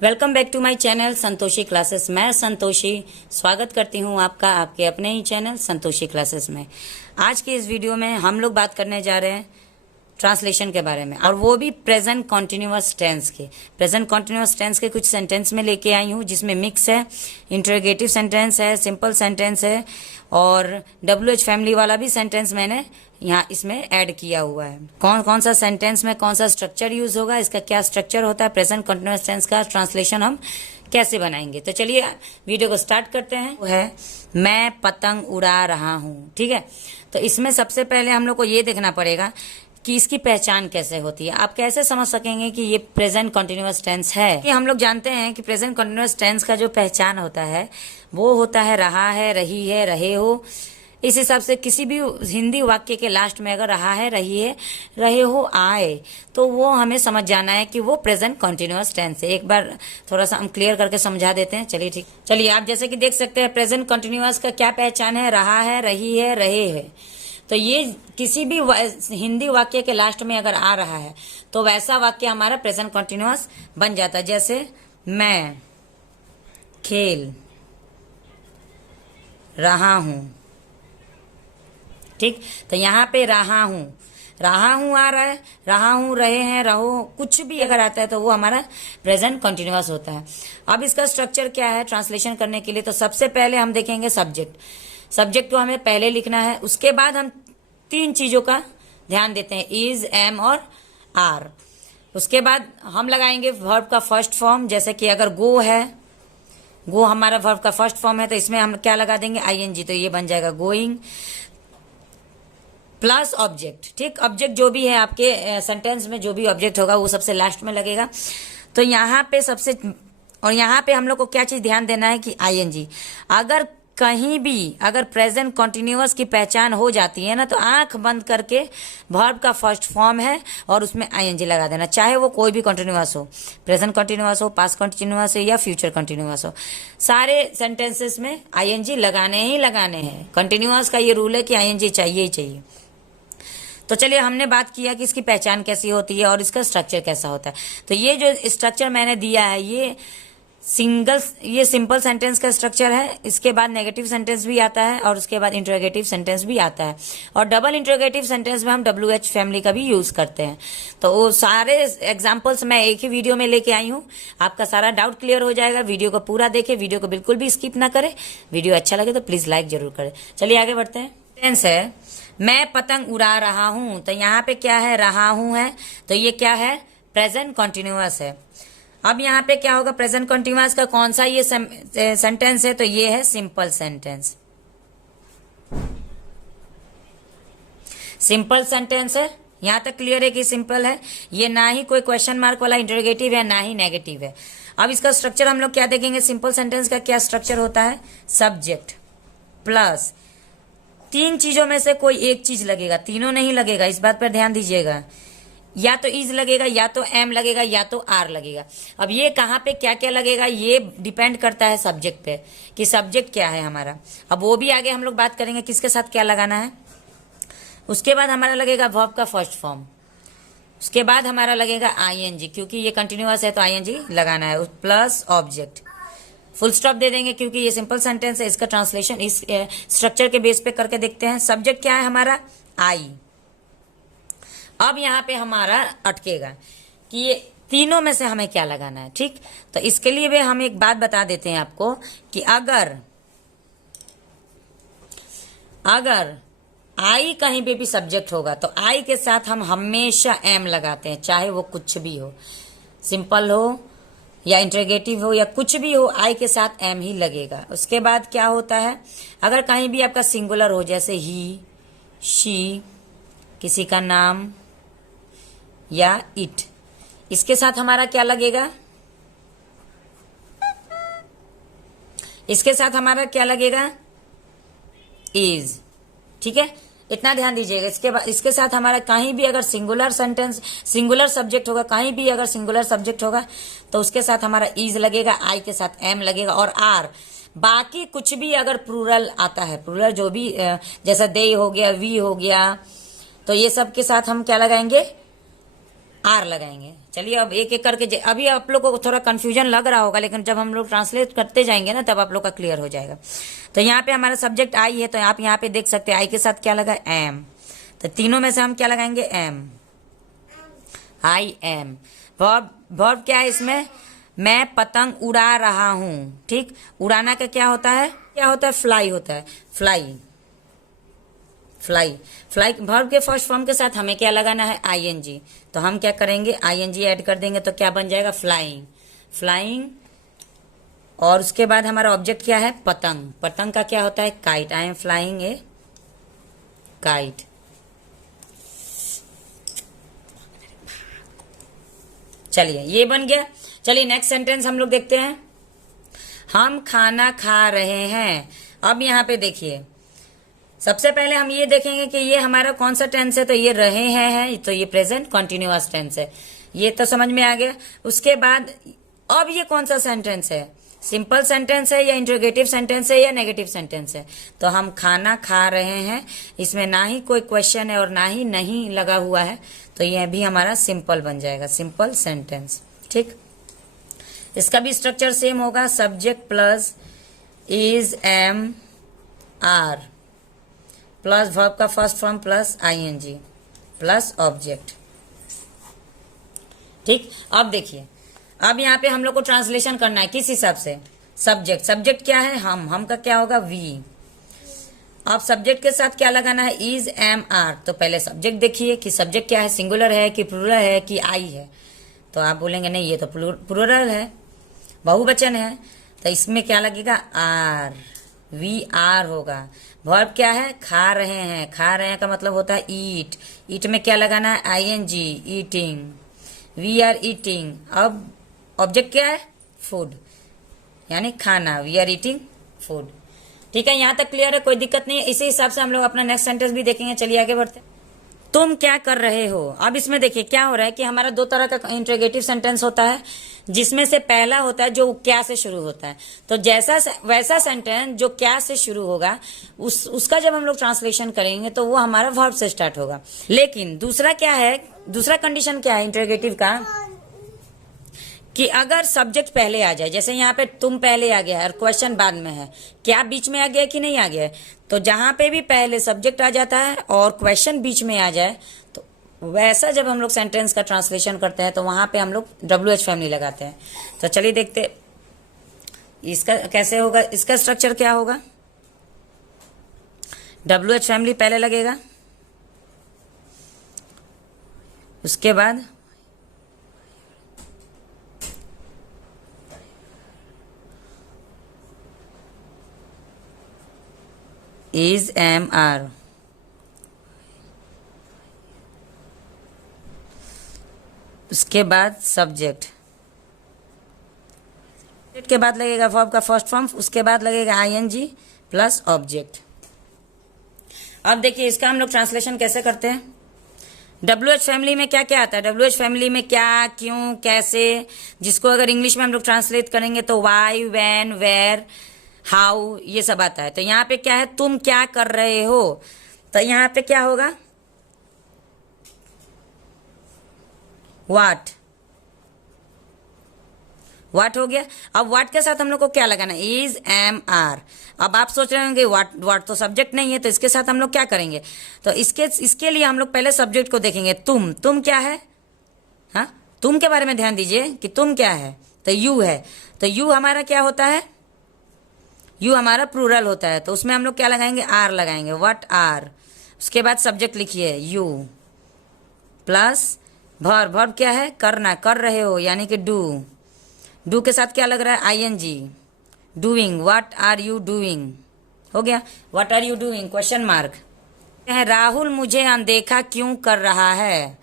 Welcome back to my channel Santoshi classes. मैं संतोषी स्वागत करती हूं आपका आपके अपने ही चैनल संतोषी क्लासेस में। आज के इस वीडियो में हम लोग बात करने जा रहे हैं ट्रांसलेशन के बारे में, और वो भी प्रेजेंट कॉन्टिन्यूअस टेंस के। प्रेजेंट कॉन्टिन्यूअस टेंस के कुछ सेंटेंस में लेके आई हूँ, जिसमें मिक्स है, इंटरोगेटिव सेंटेंस है, सिंपल सेंटेंस है, और WH फैमिली वाला भी सेंटेंस मैंने यहाँ इसमें ऐड किया हुआ है। कौन कौन सा सेंटेंस में कौन सा स्ट्रक्चर यूज होगा, इसका क्या स्ट्रक्चर होता है, प्रेजेंट कॉन्टिन्यूअस टेंस का ट्रांसलेशन हम कैसे बनाएंगे। तो चलिए वीडियो को स्टार्ट करते हैं। वो है मैं पतंग उड़ा रहा हूँ। ठीक है, तो इसमें सबसे पहले हम लोग को ये देखना पड़ेगा कि इसकी पहचान कैसे होती है। आप कैसे समझ सकेंगे कि ये प्रेजेंट कॉन्टिन्यूअस टेंस है। कि हम लोग जानते हैं कि प्रेजेंट कॉन्टिन्यूअस टेंस का जो पहचान होता है वो होता है रहा है, रही है, रहे हो। इस हिसाब से किसी भी हिंदी वाक्य के लास्ट में अगर रहा है, रही है, रहे हो आए, तो वो हमें समझ जाना है कि वो प्रेजेंट कॉन्टिन्यूअस टेंस है। एक बार थोड़ा सा हम क्लियर करके समझा देते हैं। चलिए ठीक, चलिए आप जैसे कि देख सकते हैं प्रेजेंट कॉन्टिन्यूअस का क्या पहचान है, रहा है, रही है, रहे है। तो ये किसी भी हिंदी वाक्य के लास्ट में अगर आ रहा है तो वैसा वाक्य हमारा प्रेजेंट कॉन्टिन्यूअस बन जाता है। जैसे मैं खेल रहा हूं। ठीक, तो यहाँ पे रहा हूं आ रहा है, रहा हूं, रहे हैं, रहो, कुछ भी अगर आता है तो वो हमारा प्रेजेंट कॉन्टिन्यूअस होता है। अब इसका स्ट्रक्चर क्या है ट्रांसलेशन करने के लिए, तो सबसे पहले हम देखेंगे सब्जेक्ट। सब्जेक्ट को हमें पहले लिखना है, उसके बाद हम तीन चीजों का ध्यान देते हैं, इज, एम और आर। उसके बाद हम लगाएंगे वर्ब का फर्स्ट फॉर्म। जैसे कि अगर गो है, गो हमारा वर्ब का फर्स्ट फॉर्म है, तो इसमें हम क्या लगा देंगे, ING, तो ये बन जाएगा गोइंग प्लस ऑब्जेक्ट। ठीक, ऑब्जेक्ट जो भी है आपके सेंटेंस में, जो भी ऑब्जेक्ट होगा वो सबसे लास्ट में लगेगा। तो यहाँ पे सबसे, और यहाँ पे हम लोग को क्या चीज ध्यान देना है कि ING। अगर कहीं भी अगर प्रेजेंट कॉन्टिन्यूअस की पहचान हो जाती है ना, तो आंख बंद करके वर्ब का फर्स्ट फॉर्म है और उसमें ING लगा देना, चाहे वो कोई भी कॉन्टिन्यूअस हो, प्रेजेंट कॉन्टिन्यूअस हो, पास्ट कॉन्टिन्यूअस हो या फ्यूचर कॉन्टिन्यूअस हो। सारे सेंटेंसेस में ING लगाने ही लगाने हैं। कॉन्टिन्यूअस का ये रूल है कि ING चाहिए ही चाहिए। तो चलिए हमने बात किया कि इसकी पहचान कैसी होती है और इसका स्ट्रक्चर कैसा होता है। तो ये जो स्ट्रक्चर मैंने दिया है ये सिंपल सेंटेंस का स्ट्रक्चर है। इसके बाद नेगेटिव सेंटेंस भी आता है और उसके बाद इंटरोगेटिव सेंटेंस भी आता है, और डबल इंटरोगेटिव सेंटेंस में हम WH फैमिली का भी यूज करते हैं। तो वो सारे एग्जांपल्स मैं एक ही वीडियो में लेके आई हूँ। आपका सारा डाउट क्लियर हो जाएगा। वीडियो को पूरा देखें, वीडियो को बिल्कुल भी स्किप ना करें। वीडियो अच्छा लगे तो प्लीज लाइक जरूर करें। चलिए आगे बढ़ते हैं। टेंस है मैं पतंग उड़ा रहा हूं, तो यहाँ पे क्या है, रहा हूं है, तो ये क्या है, प्रेजेंट कॉन्टिन्यूअस है। अब यहाँ पे क्या होगा, प्रेजेंट कॉन्टिन्यूअस का कौन सा ये सेंटेंस है, तो ये है सिंपल सेंटेंस। सिंपल सेंटेंस है, यहां तक क्लियर है कि सिंपल है। ये ना ही कोई क्वेश्चन मार्क वाला इंटरोगेटिव है, ना ही नेगेटिव है। अब इसका स्ट्रक्चर हम लोग क्या देखेंगे, सिंपल सेंटेंस का क्या स्ट्रक्चर होता है, सब्जेक्ट प्लस तीन चीजों में से कोई एक चीज लगेगा, तीनों नहीं लगेगा, इस बात पर ध्यान दीजिएगा। या तो इज लगेगा, या तो एम लगेगा, या तो आर लगेगा। अब ये कहाँ पे क्या क्या लगेगा ये डिपेंड करता है सब्जेक्ट पे, कि सब्जेक्ट क्या है हमारा। अब वो भी आगे हम लोग बात करेंगे किसके साथ क्या लगाना है। उसके बाद हमारा लगेगा वर्ब का फर्स्ट फॉर्म। उसके बाद हमारा लगेगा ING, क्योंकि ये कंटिन्यूअस है तो ING लगाना है, प्लस ऑब्जेक्ट। फुल स्टॉप दे देंगे क्योंकि ये सिंपल सेंटेंस है। इसका ट्रांसलेशन इस स्ट्रक्चर के बेस पे करके देखते हैं। सब्जेक्ट क्या है हमारा, आई। अब यहाँ पे हमारा अटकेगा कि ये तीनों में से हमें क्या लगाना है। ठीक, तो इसके लिए भी हम एक बात बता देते हैं आपको कि अगर आई कहीं पे भी सब्जेक्ट होगा तो आई के साथ हम हमेशा एम लगाते हैं, चाहे वो कुछ भी हो, सिंपल हो या इंटरोगेटिव हो या कुछ भी हो, आई के साथ एम ही लगेगा। उसके बाद क्या होता है, अगर कहीं भी आपका सिंगुलर हो, जैसे ही, शी, किसी का नाम या इट, इसके साथ हमारा क्या लगेगा, इसके साथ हमारा क्या लगेगा, इज। ठीक है, इतना ध्यान दीजिएगा। इसके बाद इसके साथ हमारा कहीं भी अगर सिंगुलर सेंटेंस, सिंगुलर सब्जेक्ट होगा, कहीं भी अगर सिंगुलर सब्जेक्ट होगा तो उसके साथ हमारा इज लगेगा, आई के साथ एम लगेगा और आर। बाकी कुछ भी अगर प्लूरल आता है, प्लूरल जो भी जैसा दे हो गया, वी हो गया, तो ये सब के साथ हम क्या लगाएंगे, आर लगाएंगे। चलिए अब एक एक करके अभी आप लोग को थोड़ा कंफ्यूजन लग रहा होगा, लेकिन जब हम लोग ट्रांसलेट करते जाएंगे ना तब आप लोग का क्लियर हो जाएगा। तो यहाँ पे हमारा सब्जेक्ट आई है, तो आप यहाँ पे देख सकते हैं आई के साथ क्या लगा, एम। तो तीनों में से हम क्या लगाएंगे, am, I am. Verb, verb क्या है इसमें, मैं पतंग उड़ा रहा हूं। ठीक, उड़ाना का क्या होता है, फ्लाई होता है, फ्लाई, फ्लाई, फ्लाई। वर्ब के फर्स्ट फॉर्म के साथ हमें क्या लगाना है, आईएनजी। तो हम क्या करेंगे, आईएनजी ऐड कर देंगे तो क्या बन जाएगा, फ्लाइंग, फ्लाइंग। और उसके बाद हमारा ऑब्जेक्ट क्या है, पतंग। पतंग का क्या होता है, kite. I am flying A kite. चलिए ये बन गया। चलिए नेक्स्ट सेंटेंस हम लोग देखते हैं, हम खाना खा रहे हैं। अब यहाँ पे देखिए, सबसे पहले हम ये देखेंगे कि ये हमारा कौन सा टेंस है, तो ये रहे हैं है, तो ये प्रेजेंट कॉन्टिन्यूअस टेंस है, ये तो समझ में आ गया। उसके बाद अब ये कौन सा सेंटेंस है, सिंपल सेंटेंस है या इंट्रोगेटिव सेंटेंस है या नेगेटिव सेंटेंस है। तो हम खाना खा रहे हैं, इसमें ना ही कोई क्वेश्चन है और ना ही नहीं लगा हुआ है, तो यह भी हमारा सिंपल बन जाएगा, सिंपल सेंटेंस। ठीक, इसका भी स्ट्रक्चर सेम होगा, subject plus is am are plus verb का first form plus ING plus object. ठीक, अब देखिए, अब यहाँ पे हम लोग को ट्रांसलेशन करना है किस हिसाब से, सब्जेक्ट, सब्जेक्ट क्या है, हम का क्या होगा, वी। अब सब्जेक्ट के साथ क्या लगाना है, इज एम आर। तो पहले सब्जेक्ट देखिए कि सब्जेक्ट क्या है, सिंगुलर है कि प्लूरल है कि आई है। तो आप बोलेंगे नहीं ये तो प्लूरल है, बहुवचन है, तो इसमें क्या लगेगा, आर, वी आर होगा। वर्ब क्या है, खा रहे हैं, खा रहे हैं का मतलब होता है ईट। ईट में क्या लगाना है, ING, eating, we are eating. अब ऑब्जेक्ट क्या है, फूड, यानी खाना, वी आर ईटिंग फूड। ठीक है, यहाँ तक क्लियर है, कोई दिक्कत नहीं है। इसी हिसाब से हम लोग अपना नेक्स्ट सेंटेंस भी देखेंगे। चलिए आगे बढ़ते हैं। तुम क्या कर रहे हो। अब इसमें देखिए क्या हो रहा है कि हमारा दो तरह का इंट्रोगेटिव सेंटेंस होता है, जिसमें से पहला होता है जो क्या से शुरू होता है। तो जैसा वैसा सेंटेंस जो क्या से शुरू होगा उसका जब हम लोग ट्रांसलेशन करेंगे तो वो हमारा वर्ब से स्टार्ट होगा। लेकिन दूसरा क्या है, दूसरा कंडीशन क्या है इंट्रोगेटिव का, कि अगर सब्जेक्ट पहले आ जाए, जैसे यहाँ पे तुम पहले आ गया है और क्वेश्चन बाद में है, क्या बीच में आ गया कि नहीं आ गया है, तो जहां पे भी पहले सब्जेक्ट आ जाता है और क्वेश्चन बीच में आ जाए, तो वैसा जब हम लोग सेंटेंस का ट्रांसलेशन करते हैं तो वहां पे हम लोग WH फैमिली लगाते हैं। तो चलिए देखते इसका कैसे होगा, इसका स्ट्रक्चर क्या होगा। WH फैमिली पहले लगेगा, उसके बाद is am are, उसके बाद सब्जेक्ट के बाद लगेगा वर्ब का फर्स्ट फॉर्म, उसके बाद लगेगा आईएनजी प्लस ऑब्जेक्ट। अब देखिए इसका हम लोग ट्रांसलेशन कैसे करते हैं। WH फैमिली में क्या क्या आता है, WH फैमिली में क्या, क्यों, कैसे, जिसको अगर इंग्लिश में हम लोग ट्रांसलेट करेंगे तो वाई, वैन, वेर, हाउ, ये सब आता है। तो यहाँ पे क्या है, तुम क्या कर रहे हो, तो यहाँ पे क्या होगा, वाट, वाट हो गया। अब वाट के साथ हम लोग को क्या लगाना, इज एम आर। अब आप सोच रहे होंगे वाट, वाट तो सब्जेक्ट नहीं है, तो इसके साथ हम लोग क्या करेंगे, तो इसके लिए हम लोग पहले सब्जेक्ट को देखेंगे। तुम क्या है, हाँ तुम के बारे में ध्यान दीजिए कि तुम क्या है, तो यू है। तो यू हमारा क्या होता है, यू हमारा प्लूरल होता है, तो उसमें हम लोग क्या लगाएंगे, आर लगाएंगे, व्हाट आर। उसके बाद सब्जेक्ट लिखिए यू प्लस वर्ब, वर्ब क्या है, करना, कर रहे हो यानी कि डू, डू के साथ क्या लग रहा है, ING, doing, what are you doing, हो गया, what are you doing, question mark. Rahul मुझे अनदेखा क्यों कर रहा है।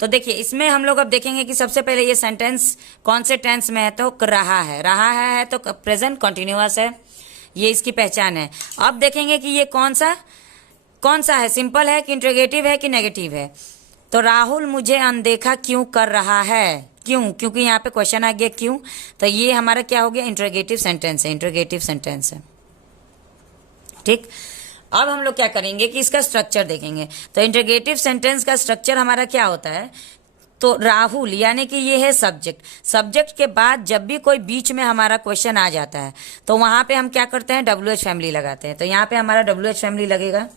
तो देखिए इसमें हम लोग अब देखेंगे कि सबसे पहले ये सेंटेंस कौन से टेंस में है, तो रहा है तो प्रेजेंट कॉन्टिन्यूअस है, ये इसकी पहचान है। अब देखेंगे कि ये कौन सा है, सिंपल है कि इंट्रोगेटिव है कि नेगेटिव है। तो राहुल मुझे अनदेखा क्यों कर रहा है, क्यों, क्योंकि यहाँ पे क्वेश्चन आ गया क्यों, तो ये हमारा क्या हो गया, इंट्रोगेटिव सेंटेंस है, इंट्रोगेटिव सेंटेंस है। ठीक, अब हम लोग क्या करेंगे कि इसका स्ट्रक्चर देखेंगे। तो इंट्रोगेटिव सेंटेंस का स्ट्रक्चर हमारा क्या होता है, तो राहुल यानी कि ये है सब्जेक्ट। सब्जेक्ट के बाद जब भी कोई बीच में हमारा क्वेश्चन आ जाता है तो वहां पे हम क्या करते हैं, WH फैमिली लगाते हैं। तो यहाँ पे हमारा WH फैमिली लगेगा,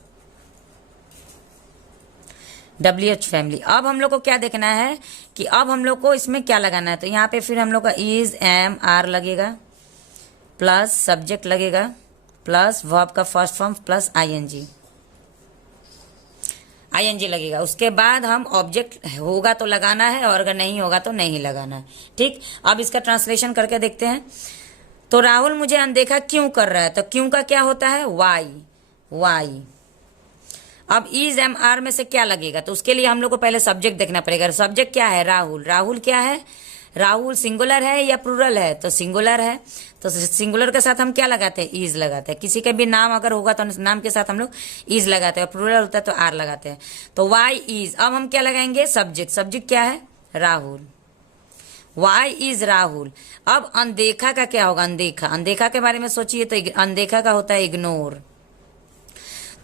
WH फैमिली। अब हम लोग को क्या देखना है कि अब हम लोग को इसमें क्या लगाना है। तो यहाँ पे फिर हम लोग का इज एम आर लगेगा, प्लस सब्जेक्ट लगेगा, प्लस वर्ब का फर्स्ट फॉर्म, प्लस आईएनजी लगेगा। उसके बाद हम ऑब्जेक्ट होगा तो लगाना है और अगर नहीं होगा तो नहीं लगाना है। ठीक, अब इसका ट्रांसलेशन करके देखते हैं। तो राहुल मुझे अनदेखा क्यों कर रहा है, तो क्यों का क्या होता है, वाई। अब इज एम आर में से क्या लगेगा, तो उसके लिए हम लोग को पहले सब्जेक्ट देखना पड़ेगा। सब्जेक्ट क्या है, राहुल क्या है, राहुल सिंगुलर है या प्लूरल है, तो सिंगुलर है। तो सिंगुलर के साथ हम क्या लगाते हैं, इज लगाते हैं। किसी के भी नाम अगर होगा तो नाम के साथ हम लोग इज लगाते हैं, और प्लूरल होता है तो आर लगाते हैं। तो वाई इज, अब हम क्या लगाएंगे, सब्जेक्ट क्या है, राहुल, वाई इज राहुल। अब अनदेखा का क्या होगा, अनदेखा के बारे में सोचिए। तो अनदेखा का होता है इग्नोर।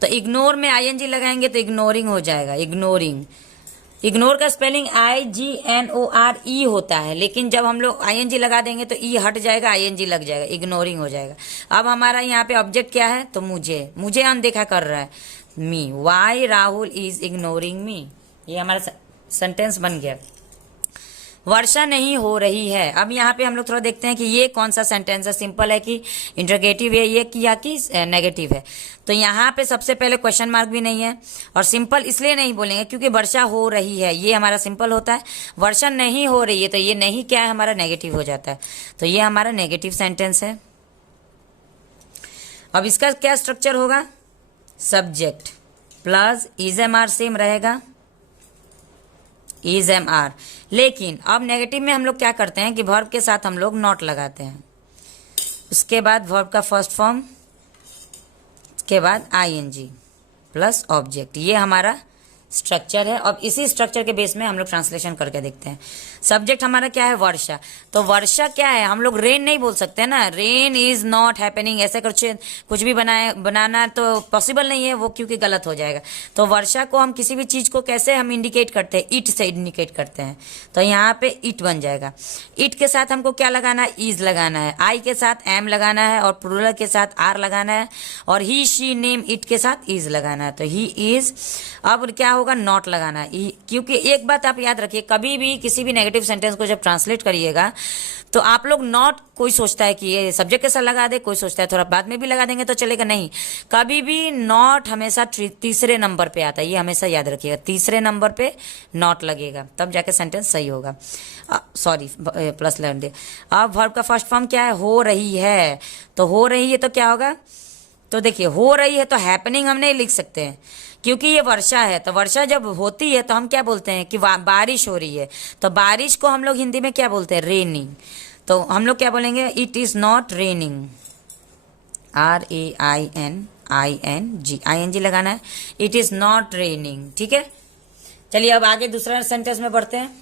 तो इग्नोर में आईएनजी लगाएंगे तो इग्नोरिंग हो जाएगा, इग्नोर का स्पेलिंग IGNORE होता है, लेकिन जब हम लोग आईएनजी लगा देंगे तो ई हट जाएगा, आईएनजी लग जाएगा, इग्नोरिंग हो जाएगा। अब हमारा यहाँ पे ऑब्जेक्ट क्या है, तो मुझे अनदेखा कर रहा है, me, why Rahul is ignoring me. ये हमारा सेंटेंस बन गया। वर्षा नहीं हो रही है। अब यहाँ पे हम लोग थोड़ा देखते हैं कि ये कौन सा सेंटेंस है, सिंपल है कि इंटरोगेटिव है ये, या कि नेगेटिव है। तो यहाँ पे सबसे पहले क्वेश्चन मार्क भी नहीं है, और सिंपल इसलिए नहीं बोलेंगे क्योंकि वर्षा हो रही है, ये हमारा सिंपल होता है। वर्षा नहीं हो रही है तो ये नहीं क्या है, हमारा नेगेटिव हो जाता है। तो ये हमारा नेगेटिव सेंटेंस है। अब इसका क्या स्ट्रक्चर होगा, subject plus is am are, same रहेगा, इज एम आर। लेकिन अब नेगेटिव में हम लोग क्या करते हैं कि वर्ब के साथ हम लोग नॉट लगाते हैं, उसके बाद वर्ब का फर्स्ट फॉर्म, उसके बाद आईएनजी प्लस ऑब्जेक्ट। ये हमारा स्ट्रक्चर है। अब इसी स्ट्रक्चर के बेस में हम लोग ट्रांसलेशन करके देखते हैं। सब्जेक्ट हमारा क्या है, वर्षा। तो वर्षा क्या है, हम लोग रेन नहीं बोल सकते ना, रेन इज नॉट हैपनिंग, ऐसे कुछ भी बनाना तो पॉसिबल नहीं है वो, क्योंकि गलत हो जाएगा। तो वर्षा को हम किसी भी चीज को कैसे हम इंडिकेट करते हैं, इट से इंडिकेट करते हैं। तो यहाँ पे इट बन जाएगा। इट के साथ हमको क्या लगाना है, इज लगाना है, आई के साथ एम लगाना है, और प्लूरल के साथ आर लगाना है, और ही शी नेम इट के साथ इज लगाना है। तो ही इज, अब क्या होगा, नॉट लगाना है। क्योंकि एक बात आप याद रखिए, कभी भी किसी भी नेगेटिव सेंटेंस को जब ट्रांसलेट करिएगा तो आप लोग नॉट, कोई सोचता है कि ये सब्जेक्ट के साथ लगा दे, कोई सोचता है थोड़ा बाद में भी लगा देंगे तो चलेगा, नहीं। कभी भी नॉट हमेशा तीसरे नंबर पे आता है, ये हमेशा याद रखिएगा, तीसरे नंबर पे नॉट लगेगा, तब जाके सेंटेंस सही होगा। सॉरी, प्लस लगा दे। अब वर्ब का फर्स्ट फॉर्म क्या है, हो रही है। तो हो रही है तो क्या होगा, तो देखिए हो रही है तो हैपनिंग हम नहीं लिख सकते हैं क्योंकि ये वर्षा है। तो वर्षा जब होती है तो हम क्या बोलते हैं कि बारिश हो रही है। तो बारिश को हम लोग हिंदी में क्या बोलते हैं, रेनिंग। तो हम लोग क्या बोलेंगे, it is not raining, RAINING, ING लगाना है, इट इज नॉट रेनिंग। ठीक है, चलिए अब आगे दूसरा सेंटेंस में बढ़ते हैं।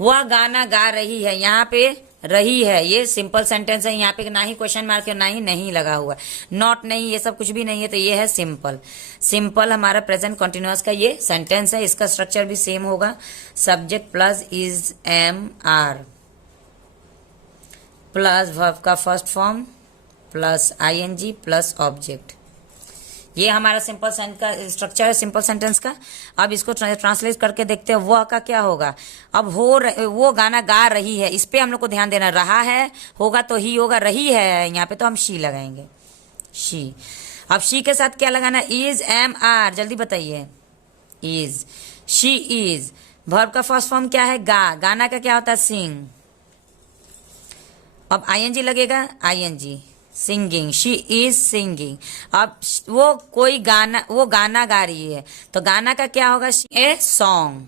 वह गाना गा रही है, यहाँ पे रही है, ये सिंपल सेंटेंस है। यहाँ पे ना ही क्वेश्चन मार्क है ना ही नहीं लगा हुआ, नॉट नहीं, ये सब कुछ भी नहीं है। तो ये है सिंपल हमारा प्रेजेंट कंटिन्यूअस का ये सेंटेंस है। इसका स्ट्रक्चर भी सेम होगा, subject plus is am are plus verb का first form plus ING plus object. ये हमारा सिंपल सेंटेंस का स्ट्रक्चर है, सिंपल सेंटेंस का। अब इसको ट्रांसलेट करके देखते हैं, वह का क्या होगा। अब वो गाना गा रही है, इस पे हम लोग को ध्यान देना। रहा है होगा तो ही होगा, रही है यहाँ पे तो हम शी लगाएंगे, शी। अब शी के साथ क्या लगाना, इज एम आर, जल्दी बताइए, इज, शी इज। वर्ब का फर्स्ट फॉर्म क्या है, गाना का क्या होता है, सिंग। अब आईएनजी लगेगा, ING, singing, she is singing. अब वो गाना गा रही है, तो गाना का क्या होगा, ए सॉन्ग।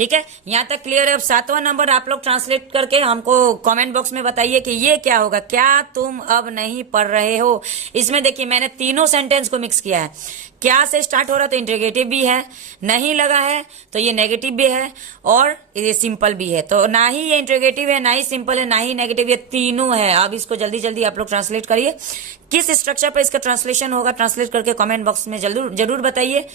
ठीक है, यहाँ तक क्लियर है। अब 7वां नंबर आप लोग ट्रांसलेट करके हमको कमेंट बॉक्स में बताइए कि ये क्या होगा। क्या तुम अब नहीं पढ़ रहे हो। इसमें देखिए मैंने तीनों सेंटेंस को मिक्स किया है। क्या से स्टार्ट हो रहा है तो इंटरोगेटिव भी है, नहीं लगा है तो ये नेगेटिव भी है, और ये सिंपल भी है। तो ना ही ये इंटरोगेटिव है, ना ही सिंपल है, ना ही नेगेटिव, ये तीनों है। अब इसको जल्दी जल्दी आप लोग ट्रांसलेट करिए। किस स्ट्रक्चर पर इसका ट्रांसलेशन होगा ट्रांसलेट करके कमेंट बॉक्स में जरूर बताइए।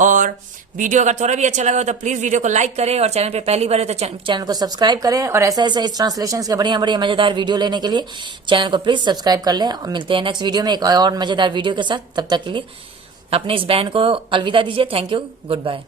और वीडियो अगर थोड़ा भी अच्छा लगा हो तो प्लीज वीडियो को लाइक करें, और चैनल पे पहली बार है तो चैनल को सब्सक्राइब करें। और ऐसा ऐसा इस ट्रांसलेशन के बढ़िया बढ़िया मजेदार वीडियो लेने के लिए चैनल को प्लीज सब्सक्राइब कर लें। और मिलते हैं नेक्स्ट वीडियो में एक और मजेदार वीडियो के साथ। तब तक के लिए अपने इस बहन को अलविदा दीजिए। Thank you, good bye.